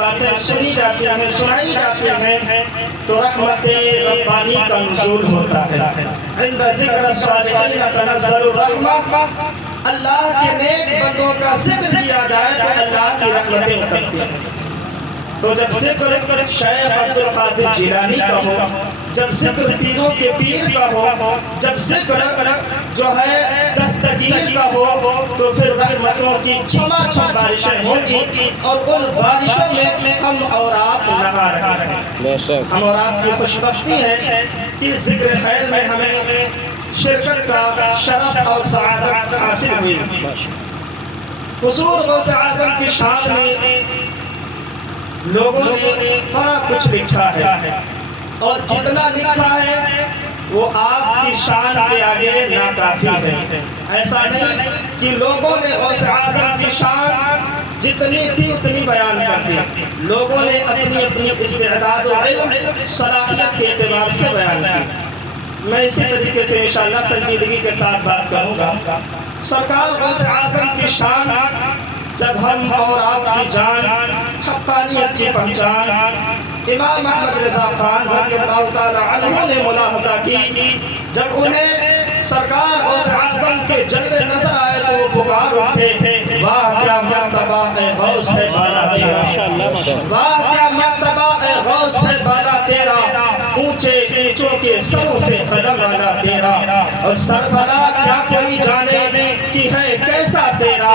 باتیں سنی جاتی ہیں، سنائی جاتی ہیں تو رحمت ربانی کا نزول ہوتا ہے۔ عند ذکر الصالحین تنزل الرحمہ، اللہ کے نیک بندوں کا ذکر کیا جائے تو اللہ کی رحمتیں اترتی ہیں۔ تو جب ذکر شیخ عبد القادر جیلانی کا ہو، جب ذکر پیروں کے پیر کا ہو، جب ذکر جو ہے دستگیر کا ہو، تو پھر رحمتوں کی چھما چھم بارشیں ہوں گی، اور ان بارشوں میں ہم اور آپ نہا رہے ہیں۔ ہم اور آپ کی خوش بختی ہے کہ ذکر خیر میں ہمیں شرکت کا شرف اور سعادت حاصل ہوئی۔ حضور غوث اعظم کی شان میں لوگوں نے بڑا کچھ لکھا ہے، اور جتنا لکھا ہے وہ آپ کی شان کے آگے ناکافی ہے۔ ایسا نہیں کہ لوگوں نے غوث اعظم کی شان جتنی تھی اتنی بیان کر دی، لوگوں نے اپنی اپنی استعداد و علم صلاحیت کے اعتبار سے بیان کی۔ میں اسی طریقے سے انشاءاللہ سنجیدگی کے ساتھ بات کروں گا۔ سرکار غوث اعظم کی شان جب ہم اور آپ کی جان حقانیت کی پہچان امام احمد رضا خان رضی اللہ تعالیٰ عنہ نے ملاحظہ کی، جب انہیں سرکار غوث اعظم کے جلوے نظر آئے تو وہ پکار اٹھے، واہ کیا مرتبہ اے غوث ہے بالا تیرا، واہ کیا مرتبہ اے غوث ہے بالا تیرا، اونچے اونچوں کے سروں سے قدم آنا تیرا، اور سربراہ کیا کوئی جانے کہ ہے کیسا تیرا،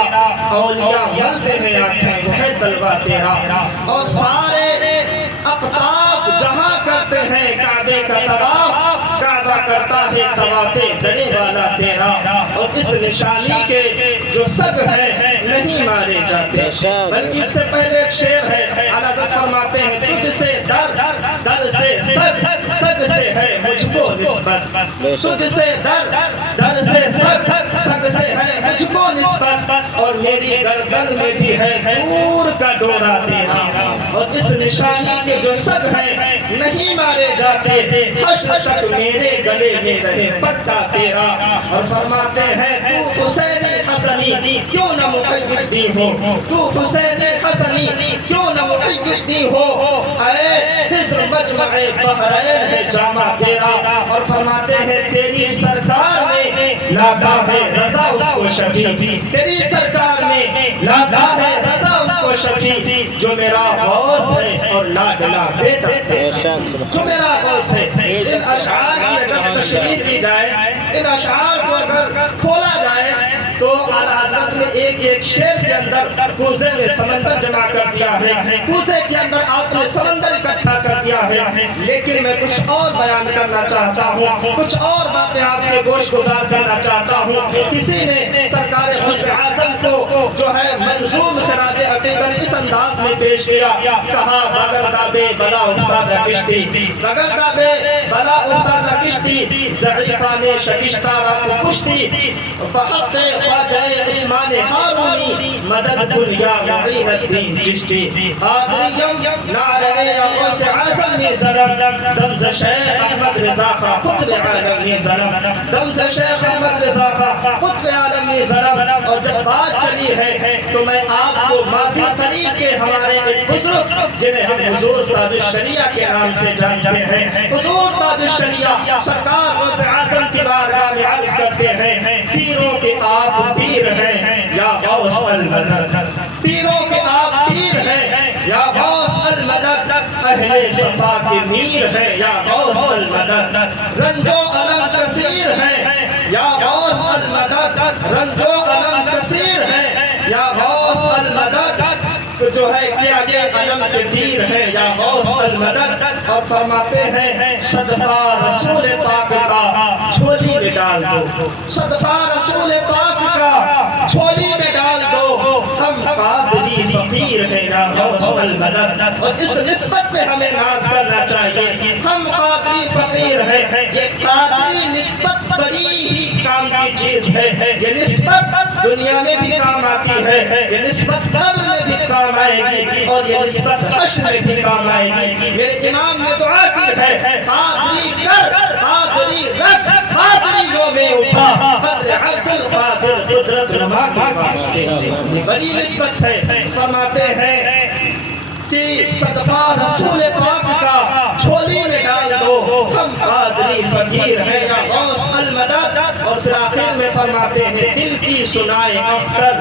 اولیاء ملتے ہیں آنکھیں وہ ہے طلبہ تیرا، اور سارے اقطاب جہاں کرتے ہیں کعبے کا طواف، کعبہ کرتا ہے طواف درے والا تیرا، اور اس نشانی کے جو سگ ہیں نہیں مارے جاتے، بلکہ اس سے پہلے ایک شعر ہے، اعلیٰ حضرت فرماتے ہیں تجھ سے در، در سے سگ، سگ سے ہے مجھ کو نسبت، تجھ سے در، در سے سگ، سگ سے ہے مجھ کو نسبت، اور میری گردن میں بھی ہے دور کا ڈورا تیرا، اور اس نشانی کے جو سگ ہیں نہیں مارے جاتے، حشر تک میرے گلے میں رہے پٹا تیرا، اور فرماتے ہیں تو حسین حسنی کیوں نہ محی ہو، تو حسین حسنی کیوں نہ محی ہو، اے خضر مجمع بحرین ہے جامع تیرا، اور فرماتے ہیں تیری سرکار نے لادا ہے رضا اس کو شفیع، تیری سرکار نے لادا ہے رضا اس کو شفیع، جو میرا غوث ہے اور لاڈلا بیٹا ہے، جو میرا غوث ہے۔ ان اشعار کی اگر تشریح کی جائے، ان اشعار کو اگر کھولا جائے تو اعلیٰ حضرت نے ایک ایک شعر کے اندر کوزے میں سمندر جمع کر دیا ہے، کوزے کے اندر آپ نے سمندر اکٹھا کر دیا ہے، لیکن میں کچھ اور بیان کرنا چاہتا ہوں، کچھ اور باتیں آپ کے گوش گزار کرنا چاہتا ہوں۔ کسی نے سرکار غوث اعظم کو جو ہے منظوم خراج عقیدت اس انداز میں پیش کیا، کہا بغردابے بلا افتادہ کشتی، بغردابے بلا افتادہ کشتی، ضعیفان شکشتہ را کو کشتی، بحق خواجہ عثمان ہارونی مدد کن یا معین الدین چشتی، قادریم نعرہ یا غوث اعظم نے ظلم، دمز شیخ احمد رضا خان قطب عالم نے ظلم، دمز شیخ احمد رضا خان قطب عالم نے ظلم۔ اور جب بات چلی ہے تو میں آپ کو ماضی قریب کے ہمارے ایک بزرگ جنہیں ہم حضور تاج الشریعہ کے نام سے جانتے ہیں، حضور تاج الشریعہ سرکار غوث اعظم کی بارگاہ میں عرض کرتے ہیں، پیروں کے آپ پیر ہیں یا غوث المدد، پیروں کے آپ پیر ہیں یا غوث المدد، اہل صفا کے میر ہیں یا غوث المدد، رنج و الم کثیر ہیں یا غوث المدد، رنج و الم کثیر ہیں یا غوث المدد، جو ہے کیا یہ علم کے تیر ہیں یا غوث المدد۔ اور فرماتے ہیں صدقہ رسول پاک کا جھولی میں ڈال دو، صدقہ رسول پاک کا جھولی میں ڈال دو، ہم قادری فقیر ہیں یا غوث المدد۔ اور اس نسبت پہ ہمیں ناز کرنا چاہیے، ہم قادری فقیر ہیں، یہ قادری نسبت بڑی ہی کام کی چیز ہے، یہ نسبت دنیا میں بھی کام آتی ہے، یہ نسبت قبر میں بھی کام آئے گی، اور یہ نسبت حشر میں بھی کام آئے گی۔ میرے امام نے دعا کی ہے، قادری کر، قادری رکھ، قادری لو میں اٹھا، قدر عبد القادر قدرت نما کے واسطے، یہ بڑی نسبت ہے۔ فرماتے ہیں کہ صدقہ رسول پاک کا جھولی میں ڈال دو، ہم قادری فقیر ہیں یا غوث المدد۔ اور پھر آخر میں فرماتے ہیں دل کی سنائے اختر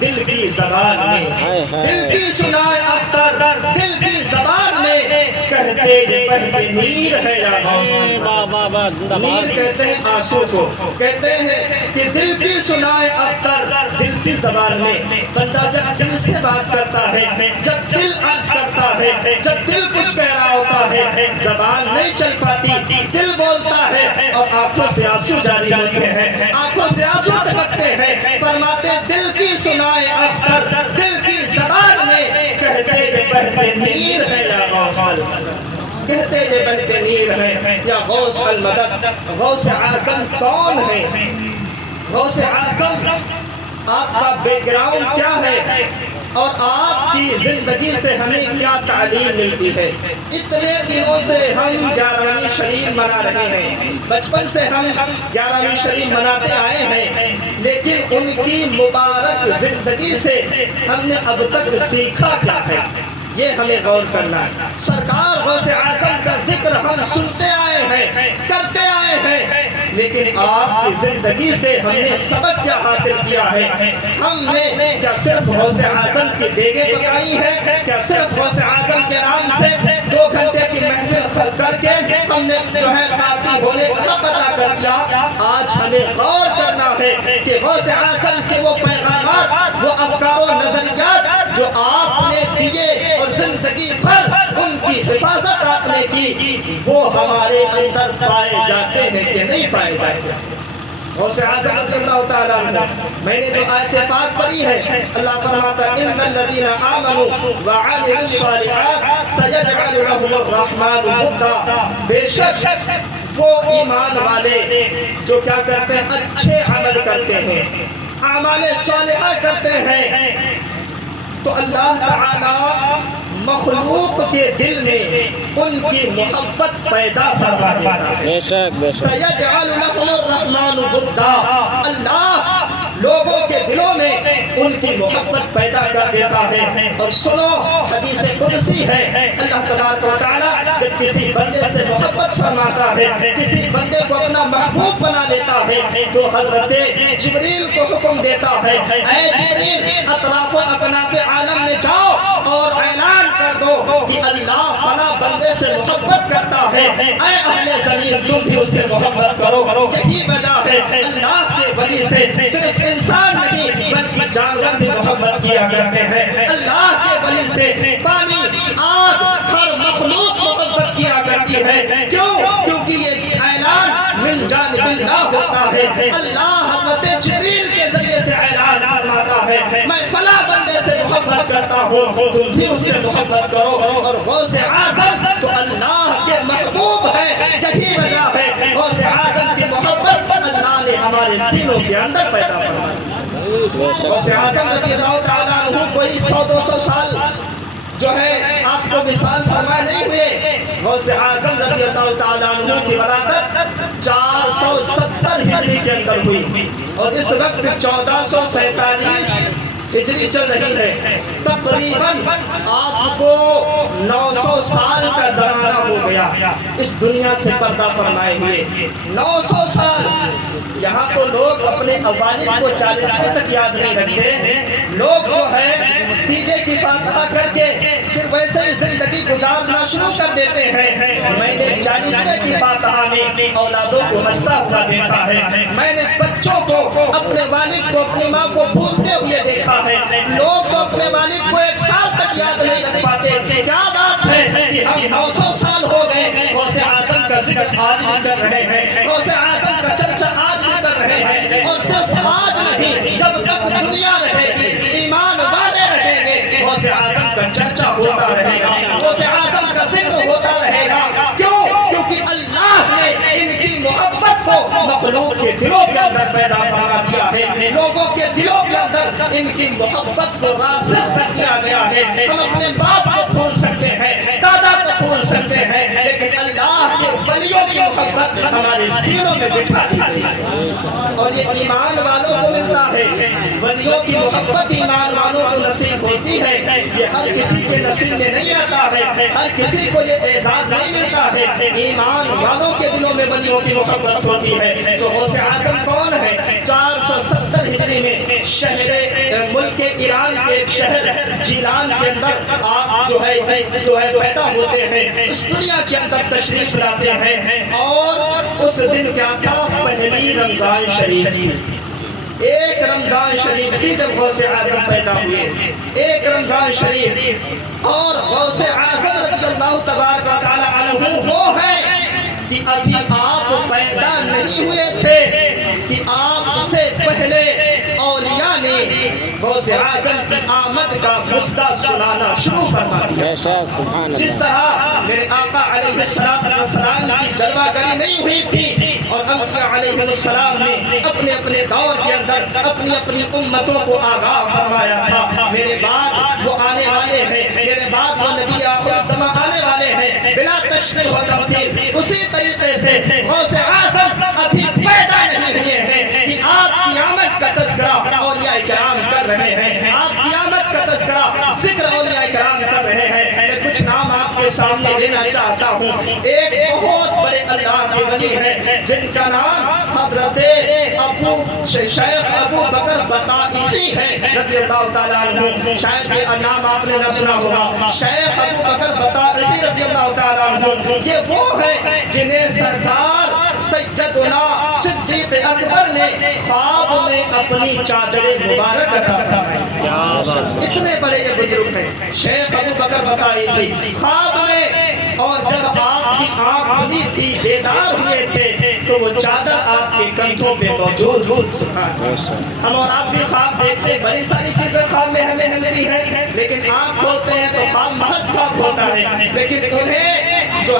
دل کی زبان میں، دل کی سنائے اختر دل کی زبان میں، کہتے بہتے نیر ہے یا غوث المدد۔ نیر کہتے ہیں آنسو کو، کہتے ہیں کہ دل کی سنائے اختر دل کی زبان میں۔ بندہ جب دل سے بات کرتا ہے، جب دل عرض کرتا ہے، جب دل کچھ کہہ رہا ہوتا ہے، زبان نہیں چل پاتی، دل بولتا ہے اور آنکھوں سے آنسو جاری ہوتے ہیں، آنکھوں سے آنسو ٹپکتے ہیں۔ فرماتے دل کی سنائے اختر دل کی زبان میں، کہتے یہ بہتے نیر ہے یا غوث المدد، کہتے یہ بہتے نیر ہے یا غوث المدد۔ غوث اعظم کون ہے؟ غوث اعظم آپ کا بیک گراؤنڈ کیا ہے اور آپ کی زندگی سے ہمیں کیا تعلیم ملتی ہے؟ اتنے دنوں سے ہم 11ویں شریف منا رہے ہیں، بچپن سے ہم 11ویں شریف مناتے آئے ہیں، لیکن ان کی مبارک زندگی سے ہم نے اب تک سیکھا کیا ہے، یہ ہمیں غور کرنا ہے۔ سرکار غوث اعظم کا ذکر ہم سنتے آئے ہیں، کرتے آئے ہیں، لیکن آپ کی زندگی سے ہم نے سبق کیا حاصل کیا ہے؟ ہم نے کیا صرف غوث اعظم کی دیگیں پکائی ہے؟ کیا صرف غوث اعظم کے نام سے 2 گھنٹے کی محفل خرچ کر کے ہم نے جو ہے قاضی ہونے کا پتہ کر دیا؟ آج ہمیں غور کرنا ہے کہ غوث اعظم کے وہ پیغامات، وہ افکار و نظریات جو آپ نے دیے اور زندگی بھر ان کی حفاظت آپ نے کی، وہ ہمارے اندر پائے جاتے ہیں کہ نہیں پائے جاتے؟ غوث اعظم رضی اللہ تعالیٰ عنہ، میں نے جو آیت پاک پڑھی ہے، اللہ فرماتا ہے ان الذین آمنوا وعملوا الصالحات سیجعل لهم الرحمن ودا۔ بے شک وہ ایمان والے جو کیا کرتے ہیں؟ اچھے عمل کرتے ہیں، اعمال صالحہ کرتے ہیں، تو اللہ تعالی مخلوق کے دل میں ان کی محبت پیدا فرما دیتا ہے۔ سَيَجْعَلُ لَهُمُ الرَّحْمَنُ وَدًّا، اللہ لوگوں کے دلوں میں ان کی محبت پیدا کر دیتا ہے۔ اور سنو، حدیث قدسی ہے، اللہ تبارک و تعالیٰ جب کسی بندے سے محبت فرماتا ہے، کسی بندے کو اپنا محبوب بنا لیتا ہے، تو حضرت جبریل کو حکم دیتا ہے، اے جبریل اطراف و اکناف عالم میں جاؤ اور اعلان کر دو کہ اللہ فلاں بندے سے محبت کرتا ہے، اے اہل زمین تم بھی اس سے محبت کرو۔ یہی وجہ ہے اللہ کے ولی سے صرف انسان نہیں بلکہ جانور بھی محبت کیا کرتے ہیں۔ اللہ کے ولی سے پانی، آگ، ہر مخلوق محبت کیا کرتی ہے۔ کیوں؟ کیونکہ یہ اعلان من جانب اللہ ہوتا ہے۔ اللہ حضرت جبریل کے ذریعے سے اعلان فرماتا ہے، میں فلاں بندے سے محبت کرتا ہوں، تم بھی اس سے محبت کرو۔ اور غوث اعظم تو اللہ کے محبوب ہے، یہی وجہ ہے غوث اعظم کی محبت اللہ نے ہمارے سینوں کے اندر پیدا فرمائی۔ غوث اعظم رضی اللہ تعالیٰ عنہ کوئی 100-200 سال جو ہے آپ کو مثال فرمائے نہیں ہوئے۔ غوث اعظم رضی اللہ تعالیٰ عنہ کی ولادت 470 ہجری کے اندر ہوئی اور اس وقت 1447 ہجری چل رہی ہے۔ تقریباً آپ کو 900 سال کا زمانہ ہو گیا اس دنیا سے پردہ فرمائے ہوئے۔ 900 سال! یہاں تو لوگ اپنے والد کو 40ویں تک یاد نہیں رکھتے، لوگ جو ہے تیجے کی فاتحہ کر کے پھر ویسے ہی زندگی گزارنا شروع کر دیتے ہیں۔ میں نے 40ویں کی فاتحہ میں اولادوں کو ہنستا ہوا دیکھا ہے، میں نے بچوں کو اپنے والد کو اپنی ماں کو بھولتے ہوئے دیکھا ہے۔ لوگ تو اپنے والد کو 1 سال تک یاد نہیں رکھ پاتے۔ کیا بات ہے کہ ہم 900 سال ہو گئے غوث اعظم کا ذکر آج بھی کر رہے ہیں، غوث اعظم کا چرچا آج بھی کر رہے ہیں، اور صرف آج نہیں، جب تک دنیا رہے گی، ایمان والے رہیں گے، غوث اعظم کا چرچا ہوتا رہے گا، غوث اعظم کا ذکر ہوتا رہے گا۔ کیوں؟ کیونکہ اللہ نے ان کی محبت کو مخلوق کے دلوں کے اندر پیدا فرما دیا ہے، لوگوں کے دلوں کے اندر ان کی محبت کو راسخ کر دیا گیا ہے۔ ہم اپنے باپ کو بھول سکتے ہیں، دادا کو بھول سکتے ہیں، لیکن اللہ کے ولیوں کی محبت ہمارے سینوں میں بٹھا دی گئی ہے، اور یہ ایمان والوں کو ملتا ہے۔ ولیوں کی محبت ایمان والوں کو نصیب ہوتی ہے، یہ ہر کسی کے نصیب میں نہیں آتا ہے۔ ہے، ہر کسی کو یہ اعزاز نہیں ملتا ہے، ایمان والوں کے دلوں میں ولیوں کی محبت ہوتی ہے۔ تو غوث اعظم کون ہے؟ 470 ہجری میں شہر ملک ایران کے ایک شہر جیلان کے اندر آپ جو ہے پیدا ہوتے ہیں، اس دنیا کے اندر تشریف لاتے ہیں، اور اس دن کیا تھا؟ پہلی رمضان شریف تھی۔ ایک رمضان شریف تھی جب غوث اعظم پیدا ہوئے، ایک رمضان شریف۔ اور غوث اعظم رضی اللہ تبارک و تعالی عنہ وہ ہے کہ ابھی آپ پیدا نہیں ہوئے تھے کہ آپ سے پہلے اولیاء نے غوث اعظم کی آمد کا مژدہ سنانا شروع فرما دیا۔ جس طرح میرے آقا علیہ السلام کی جلوہ گری نہیں ہوئی تھی اور انبیاء علیہ السلام نے اپنے اپنے دور کے اندر اپنی اپنی امتوں کو آگاہ فرمایا تھا، میرے بعد وہ آنے والے ہیں، میرے بعد وہ نبی آخر الزمان آنے والے ہیں بلا تشبیہ و تمثیل، اسی طریقے سے غوث اعظم ابھی پیدا نہیں ہوئے ہیں کہ آپ کی آمد کا تذکرہ اولیاء کرام کر رہے ہیں، آپ کی آمد کا تذکرہ ذکر اولیاء کرام کر رہے ہیں۔ میں کچھ نام آپ کے سامنے لینا چاہتا ہوں۔ ایک بہت بڑے اللہ کے ولی ہیں جن کا نام حضرت شیخ ابو بکر بطائفی ہے رضی اللہ تعالیٰ عنہ، شاید یہ نام آپ نے نہ سنا ہوگا۔ شیخ ابو بکر بطائفی رضی اللہ تعالیٰ عنہ یہ وہ ہے جنہیں سرکار سیدنا صدیق اکبر نے خواب میں اپنی چادر مبارک عطا فرمائی۔ اتنے بڑے یہ بزرگ ہیں شیخ ابو بکر بطائفی، خواب میں، اور جب آپ کی آنکھ کھلی تھی، بیدار ہوئے تھے، تو وہ چادر آپ کے کندھوں پہ موجود۔ ہم اور آپ بھی خواب دیکھتے ہیں، بڑی ساری چیزیں خواب میں ہمیں ملتی ہیں، لیکن آنکھ کھولتے ہیں تو خواب محض خواب ہوتا ہے، لیکن انہیں جو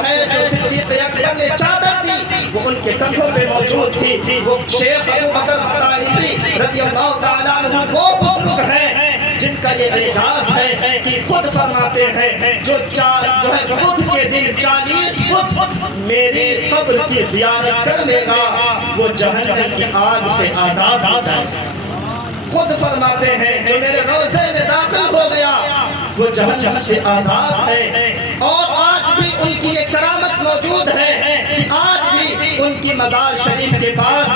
صدیق اکبر نے چادر دی وہ ان کے کندھوں پہ موجود تھی۔ وہ شیخ ابو بکر بطائفی رضی اللہ تعالیٰ عنہ وہ بزرگ ہیں جن کا یہ اعجاز ہے کہ خود فرماتے ہیں جو بدھ کے دن 40 بدھ میری قبر کی زیارت کر لے گا وہ جہنم کی آگ سے آزاد ہو جائے گا۔ خود فرماتے ہیں جو میرے روضے میں داخل ہو گیا وہ جہنم سے آزاد ہے۔ اور آج بھی ان کی یہ کرامت موجود ہے کہ آج بھی ان کی مزار شریف کے پاس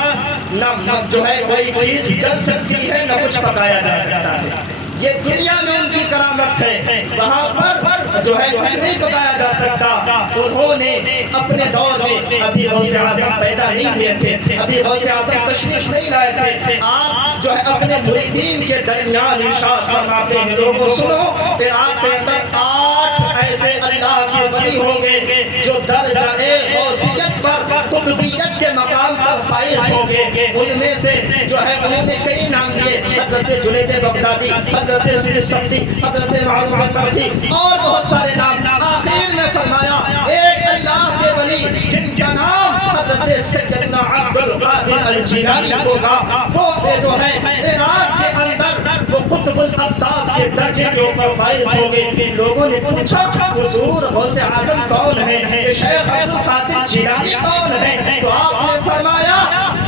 نہ کوئی چیز جل سکتی ہے، نہ کچھ پکایا جا سکتا ہے۔ یہ دنیا میں ان کی کرامت ہے، وہاں پر کچھ نہیں پکایا جا سکتا۔ انہوں نے اپنے دور میں، ابھی غوث اعظم پیدا نہیں ہوئے تھے، ابھی غوث اعظم تشریف نہیں لائے تھے، آپ اپنے مریدین کے درمیان ارشاد فرماتے ہیں لوگوں سنو، عراق کے اندر 8 ایسے اللہ کے ولی ہوں گے جو درجہ غوثیت پر قطبیت کے مقام پر فائز ہوں گے۔ ان میں سے انہوں نے کئی نام لیے، حضرت جنید بغدادی، حضرت سید سبتی، حضرت معروف کرفی اور بہت سارے نام۔ آخر میں فرمایا ایک اللہ کے ولی جن کا نام حضرت سیدنا عبد القادر الجیلانی ہوگا، وہ عراق کے اندر وہ قطب الابدال کے درجے کے اوپر فائز ہوں گے۔ لوگوں نے پوچھا حضور غوث اعظم کون ہے، شیخ عبد القادر جیلانی کون ہے؟ تو آپ نے فرمایا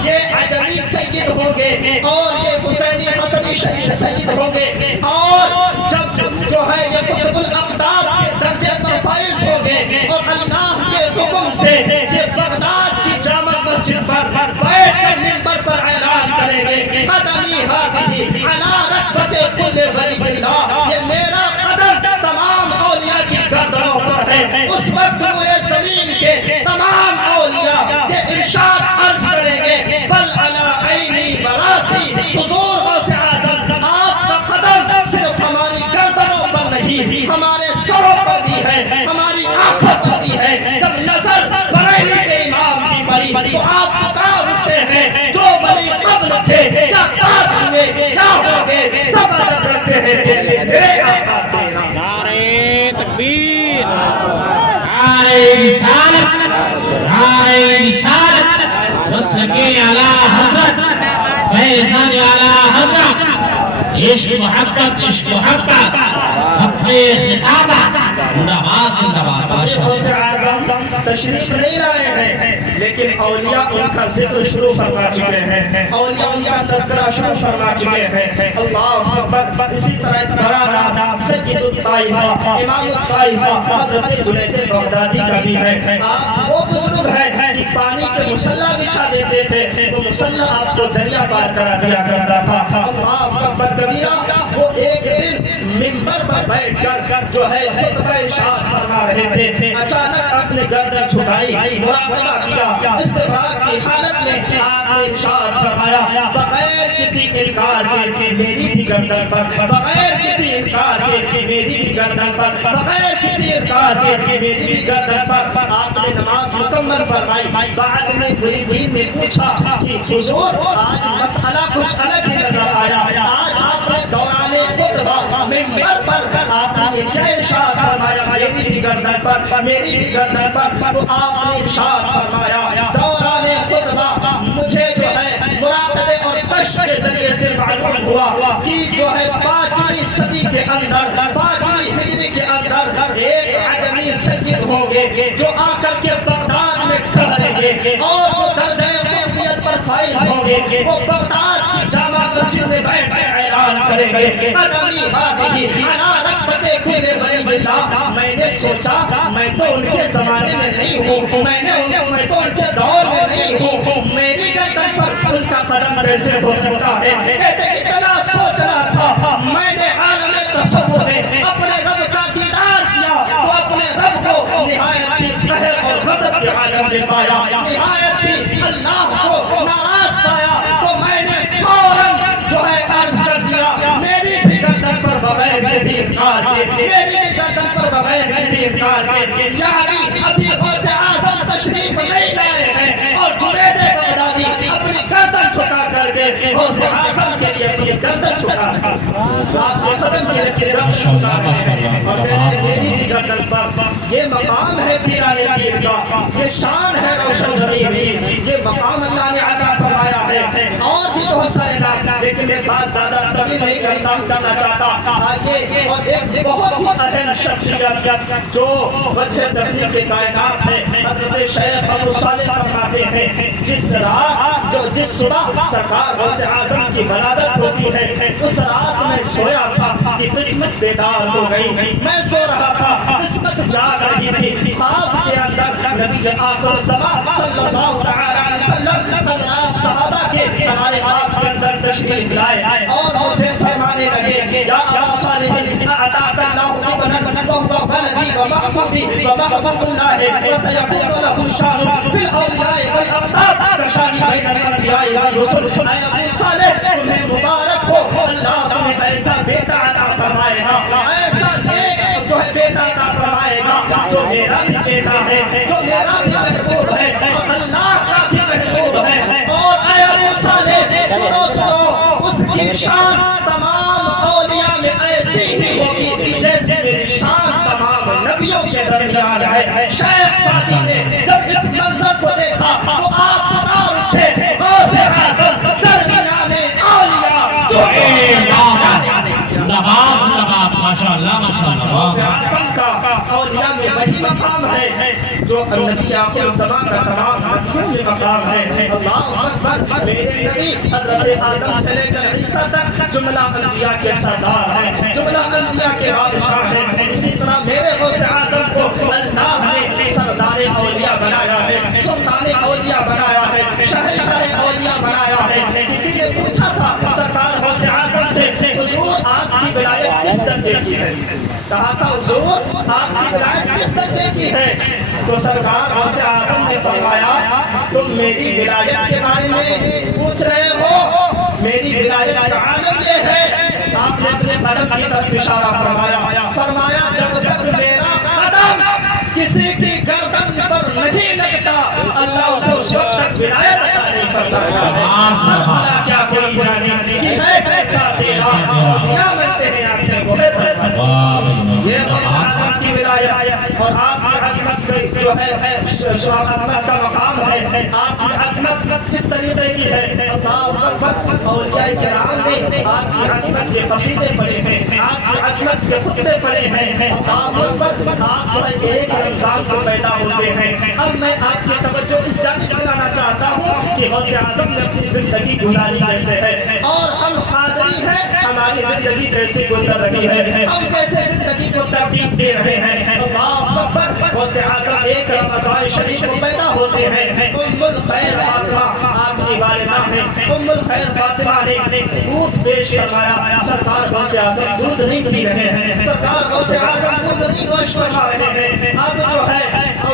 یہ عجمی سید ہوں گے اور یہ حسینی حسنی سید ہوں گے، اور جب یہ قطب الابدال کے درجے پر فائز ہوں گے اور اللہ کے حکم سے یہ بغداد کی جامع مسجد پر بیٹھ کر منبر پر اعلان کریں گے قدمی ہادی علی رکبت کل ولی اللہ، یہ میرا قدم تمام اولیاء کی گردنوں پر ہے۔ اس وقت روئے زمین کے تمام اولیاء یہ ارشاد عرض کریں گے بل علی عینی براسی، حضور غوث اعظم آپ کا قدم صرف ہماری گردنوں پر نہیں، ہمارے سروں پر بھی ہے، ہماری آنکھوں پر بھی ہے۔ جب نظر بریلی کے امام کی پڑی تو آپ پکار اٹھتے ہیں جو ولی قبل تھے یا بعد ہوئے یا ہو گئے، سب ادب رکھتے ہیں میرے آقا تیرا۔ نعرہ تکبیر، نعرہ رسالت، نعرہ رسالت، مسلک اعلی حضرت، فیضان اعلی حضرت، عشق محبت، عشق محبت، اپنے خطابہ نواز زندہ باد ماشاء غوث اللہ اعظم تشریف نہیں لائے ہیں لیکن اولیاء ان کا ذکر شروع فرما چکے ہیں، اولیاء ان کا تذکرہ شروع فرما چکے ہیں۔ اللہ اکبر۔ اسی طرح ایک بڑا نام سید الطائفہ، امام الطائفہ حضرت جنید بغدادی کا بھی ہے۔ آپ وہ بزرگ ہیں کہ پانی پہ مصلی بچھا دیتے تھے تو مصلی آپ کو دریا پار کرا دیا کرتا تھا۔ اللہ اکبر کبیرہ۔ وہ ایک دن منبر پر بیٹھ کر جو ہے خطبہ ارشاد فرما رہے تھے، اچانک اپنے گردن چھٹائی، مراقبہ کیا، استغراق کی حالت میں آپ نے ارشاد فرمایا بغیر کسی انکار کے میری بھی گردن پر، بغیر کسی انکار کے میری بھی گردن پر، بغیر کسی انکار کے میری بھی گردن پر۔ آپ نے نماز مکمل فرمائی۔ بعد میں مریدین نے پوچھا کہ حضور آج مسئلہ کچھ الگ ہی نظر آیا، آج آپ نے دوران خطبہ منبر پر آپ نے یہ کیا ارشاد فرمایا میری بھی گردن پر، میری بھی گردن پر؟ تو آپ نے ارشاد فرمایا دوران خطبہ مجھے جو ہے مراقبے اور کشف کے ذریعے سے معلوم ہوا کہ جو ہے 5ویں صدی کے اندر، 5ویں ہجری کے اندر ایک عجمی سید ہوں گے جو آ کر کے بغداد میں ٹھہریں گے اور جو درجہ قطبیت پر فائز ہوں گے، وہ بغداد کی جامع مسجد میں بیٹھ کر اعلان کریں گے قدمی ہادی انا رغبت کل ولی اللہ۔ میں نے سوچا میں تو ان کے زمانے میں نہیں ہوں، میں تو ان کے دور میں نہیں ہوں، میری گردن پر ان کا قدم کیسے ہو سکتا ہے؟ کہتے اتنا سوچنا تھا میں نے عالم تصور میں اپنے رب کا دیدار کیا تو اپنے رب کو نہایت ہی قہر اور غضب کے عالم میں پایا، نہایت ہی اللہ کو ناراض پایا۔ تو میں نے فوراً جو ہے عرض کر دیا میری بھی گردن پر بغیر کسی انکار کے، میری بھی گردن پر بغیر کسی انکار کے، یعنی ابھی غوث اعظم تشریف نہیں لائے ہیں اور جنید بغدادی اپنی گردن چھٹا کر کے غوث اعظم کے لیے اپنی گردن چھٹا رہے ہیں، آپ کے قدم کے لیے اپنی گردن چھٹا رہے ہیں اور کہہ رہے ہیں میری بھی گردن پر۔ یہ مقام ہے پیران پیر کا، یہ شان ہے روشن ضمیر کی، یہ مقام اللہ نے عطا فرمایا ہے۔ اور بھی بہت سارے نام، لیکن میں بات زیادہ طویل نہیں کرنا چاہتا۔ آئیے اور ایک بہت ہی اہم شخصیت جو وجہ تخلیق کے کائنات ہے، حضرت شیخ ابو صالح فرماتے ہیں جس رات جس صبح سرکار غوث اعظم کی ولادت ہوتی ہے اس رات میں سویا تھا کہ قسمت بیدار ہو گئی، میں سو رہا تھا قسمت جاگ رہی تھی۔ خواب کے اندر نبی آخر الزمان صلی اللہ تعالی علیہ وسلم حضرات صحابہ کے ہمارے خواب کے اندر تشریف لائے اور مجھے فرمانے لگے یا ابا صالح اعطاک اللہ ابنا وهو ولدی ومحبوبی ومحبوب اللہ وسيكون له شان فی الاولیاء والابطال کشانی بین الانبیاء والرسل۔ اے ابو صالح تمہیں مبارک ہو، اللہ تمہیں ایسا بیٹا عطا فرمائے گا، ایسا نیک جو ہے بیٹا عطا فرمائے گا جو میرا بھی بیٹا ہے، جو میرا بھی محبوب ہے اور اللہ کا بھی محبوب ہے۔ اور اے ابو صالح سنو اس کی شان تمام اولیاء میں ایسی ہی ہوگی جیسے میری شان تمام نبیوں کے درمیان ہے۔ شیخ سعدی نے جب اس منظر کو دیکھا تو آپ پکار اٹھے غوث اعظم درمیان اولیاء جو ماشاءاللہ ماشاءاللہ۔ غوث اعظم کا اولیاء میں وہی مقام ہے جو نبی آخر الزمان کا تمام نبیوں میں مقام ہے۔ اللہ اکبر۔ میرے نبی حضرت آدم سے لے کر عیسیٰ تک جملہ انبیاء کے سردار ہیں، جملہ انبیاء کے بادشاہ ہیں۔ اسی طرح میرے غوث اعظم کو اللہ نے سردار اولیاء بنایا ہے، سلطان اولیاء بنایا ہے، شہنشاہ اولیاء بنایا ہے۔ کسی نے پوچھا تھا سرکار غوث اعظم سے حضور آپ کی ولایت کس درجے کی ہے؟ کہا تھا حضور آپ کی ولایت کس درجے کی ہے؟ تو سرکار غوث اعظم نے فرمایا تم میری ولایت کے بارے میں پوچھ رہے ہو، میری ولایت کا عالم یہ ہے۔ آپ نے اپنے قدم کی طرف اشارہ فرمایا جب تک میرا قدم کسی کی گردن پر نہیں لگتا اللہ اسے اس وقت تک ولایت عطا نہیں کرتا ہے۔ کیا کوئی جانے کہ ہے کیسا تیرا اولیاء ملتے ہیں آنکھیں وہ ہے۔ یہ غوث اعظم کی ولایت اور آپ کی عظمت جو ہے عظمت کا مقام ہے، آپ کی عظمت اس طریقے کی ہے۔ اللہ اکبر، اولیاء کرام نے آپ کی عظمت کے قصیدے پڑھے ہیں، آپ کی عظمت کے خطبے پڑھے ہیں۔ اللہ اکبر، آپ جو ہے ایک رمضان سے پیدا ہوتے ہیں۔ اب میں آپ کی توجہ اس جانب دلانا چاہتا ہوں کہ غوث اعظم نے اپنی زندگی گزاری کیسے ہے، اور ہم قادری ہیں، ہماری زندگی کیسے گزر رہی ہے، ہم کیسے زندگی کو ترتیب دے رہے ہیں۔ اللہ اکبر، غوث اعظم ایک رمضان شریف کو پیدا ہوتے ہیں۔ ام الخیر فاطمہ آپ کی والدہ ہیں، ام الخیر فاطمہ نے دودھ پیش فرمایا۔ سرکار غوث اعظم دودھ نہیں پی رہے ہیں، سرکار غوث اعظم دودھ نہیں نوش فرما رہے ہیں۔ اب جو ہے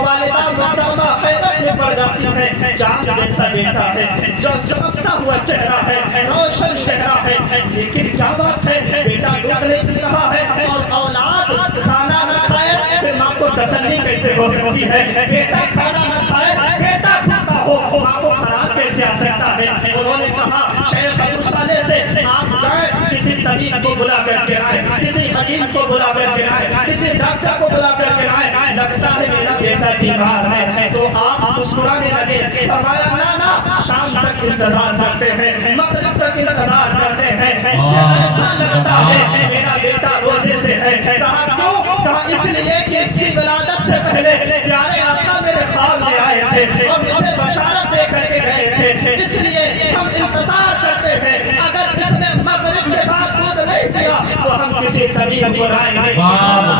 والدہ محترمہ حیرت میں پڑ جاتی ہے، چاند جیسا بیٹا ہے، جو چمکتا ہوا چہرہ ہے، روشن چہرہ ہے، لیکن کیا بات ہے، بیٹا دودھ نہیں پی رہا ہے اور اولاد کھانا نہ کھائے، پھر ماں کو تسلی کیسے ہو سکتی ہے؟ بیٹا کھانا نہ کھائے، بیٹا بھوکا ہو، ماں کو قرار کیسے آ سکتا ہے؟ انہوں نے کہا شیخ ابو صالح سے آپ جائیں، کسی طبیب کو بلا کر کے آئیں، کسی حکیم کو بلا کر کے آئیں، کسی ڈاکٹر کو بلا کر کے آئیں، لگتا ہے میرا بیٹا بیمار ہے۔ تو آپ مسکرانے لگے، فرمایا نا شام تک انتظار کرتے ہیں، مغرب تک انتظار کرتے ہیں، مجھے ایسا لگتا ہے میرا بیٹا روزے سے ہے۔ کہا کیوں؟ کہا اس لیے کہ اس کی ولادت سے پہلے پیارے آقا میرے خواب میں آئے تھے اور مجھے بشارت دے کر کے گئے تھے، اس لیے ہم انتظار کرتے ہیں، اگر اس نے مغرب کے بعد دودھ نہیں پیا تو ہم کسی طبیب کو لائیں گے۔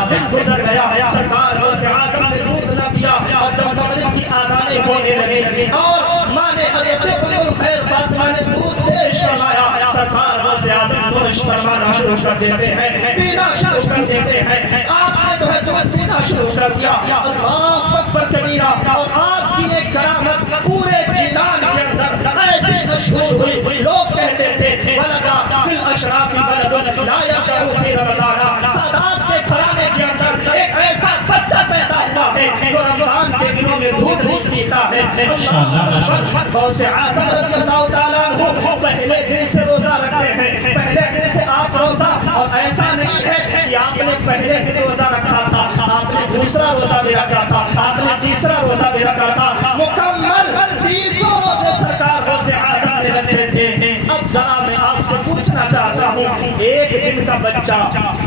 دن گزر گیا، سرکار غوث اعظم نے دودھ نہ پیا، اور جب مغرب کی آذانیں ہونے لگی اور ماں نے حضرت ام الخیر فاطمہ نے دودھ پیش فرمایا، سرکار غوث اعظم نوش فرمانا شروع کر دیتے ہیں، پینا شروع کر دیتے ہیں۔ آپ نے جو ہے دودھ پینا شروع کر دیا، اللہ اکبر کبیرہ، اور آپ کی ایک کرامت پورے جیلان کے اندر ایسے مشہور ہوئی، لوگ کہتے تھے ولدا فی الاشراف بلد لا یقع فی رمضان، سادات کے گھرانے کے اندر ایک ایسا بچہ پیدا ہوا ہے جو رمضان کے دنوں میں دودھ نہیں پیتا ہے۔ اللہ اکبر، غوث اعظم رضی اللہ تعالیٰ عنہ پہلے دن سے روزہ رکھتے ہیں، پہلے دن سے آپ روزہ، اور ایسا نہیں ہے کہ آپ نے پہلے دن روزہ رکھا تھا، آپ نے دوسرا روزہ بھی رکھا تھا، آپ نے تیسرا روزہ بھی رکھا تھا، مکمل 30 روزے سرکار غوث اعظم نے رکھے تھے۔ اب ذرا میں آپ سے پوچھنا چاہتا ہوں، ایک دن کا بچہ،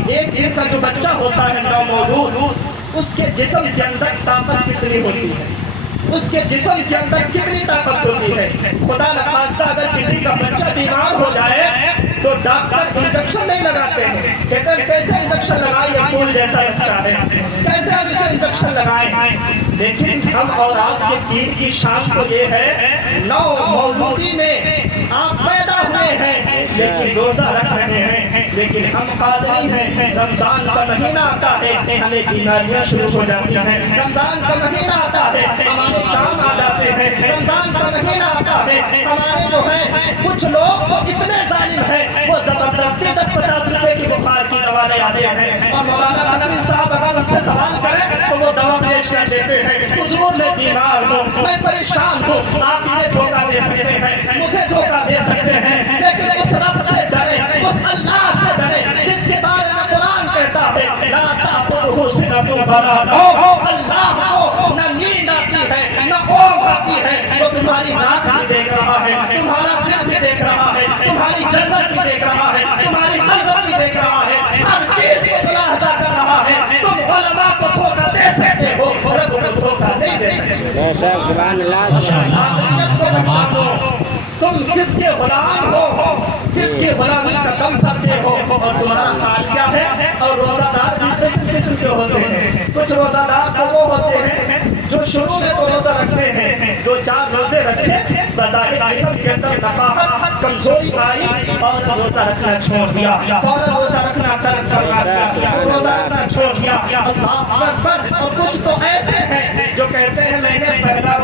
ایک دن کا جو بچہ ہوتا ہے نومولود، اس کے جسم کے اندر طاقت کتنی ہوتی ہے؟ اس کے جسم کے اندر کتنی طاقت ہوتی ہے؟ خدا نخواستہ اگر کسی کا بچہ بیمار ہو جائے تو ڈاکٹر انجیکشن نہیں لگاتے ہیں، کہتے ہیں کیسے انجیکشن لگائیں، یہ پھول جیسا بچہ ہے، کیسے ہم اسے انجیکشن لگائیں؟ لیکن ہم اور آپ کے دین کی شان تو یہ ہے، نو مولودی میں آپ پیدا ہوئے ہیں لیکن روزہ رکھ رہے ہیں، لیکن ہم قادری ہیں، رمضان کا مہینہ آتا ہے ہمیں بیماریاں شروع ہو جاتی ہیں، رمضان کا مہینہ آتا ہے ہمارے کام آ جاتے ہیں، رمضان کا مہینہ آتا ہے ہمارے جو ہے کچھ لوگ وہ اتنے ظالم ہیں، وہ زبردستی 10-50 روپے کی بخار کی دوا لے آتے ہیں، اور مولانا تقوی صاحب اگر ان سے سوال کریں تو وہ دوا پیش کر دیتے ہیں، حضور میں بیمار ہوں، میں پریشان ہوں، آپ انہیں دھوکہ دے سکتے ہیں، مجھے دھوکہ دے سکتے ہیں، لیکن اس رب سے ڈرے، اس اللہ سے ڈرے جس کے بارے میں قرآن کہتا ہے لا تأخذہ سنۃ ولا نوم، اللہ کو نہ نیند آتی ہے نہ اونگ آتی ہے، وہ تمہاری رات بھی دیکھ رہا ہے، تمہارا دن بھی دیکھ رہا ہے، تمہاری جلوت بھی دیکھ رہا ہے، تمہاری خلوت بھی دیکھ رہا ہے، ہر چیز کو ملاحظہ کر رہا ہے۔ تم علماء کو دھوکہ دے سکتے ہو، رب کو دھوکہ نہیں دے سکتے۔ سبحان اللہ، قادریت کو پہچانو، تم کس کے غلام ہو، کس کی غلامی کا کم کرتے ہو، اور تمہارا حال کیا ہے۔ اور روزہ دار بھی قسم قسم کے ہوتے ہیں، کچھ روزہ دار تو وہ ہوتے ہیں جو شروع میں تو روزہ رکھتے ہیں، 2-4 روزے رکھے، بظاہر جسم کے اندر نقاہت کمزوری آئی اور روزہ رکھنا چھوڑ دیا، فوراً روزہ رکھنا ترک فرما دیا، روزہ رکھنا چھوڑ دیا۔ اللہ اکبر۔ اور کچھ تو ایسے ہیں جو کہتے ہیں میں نے پہلا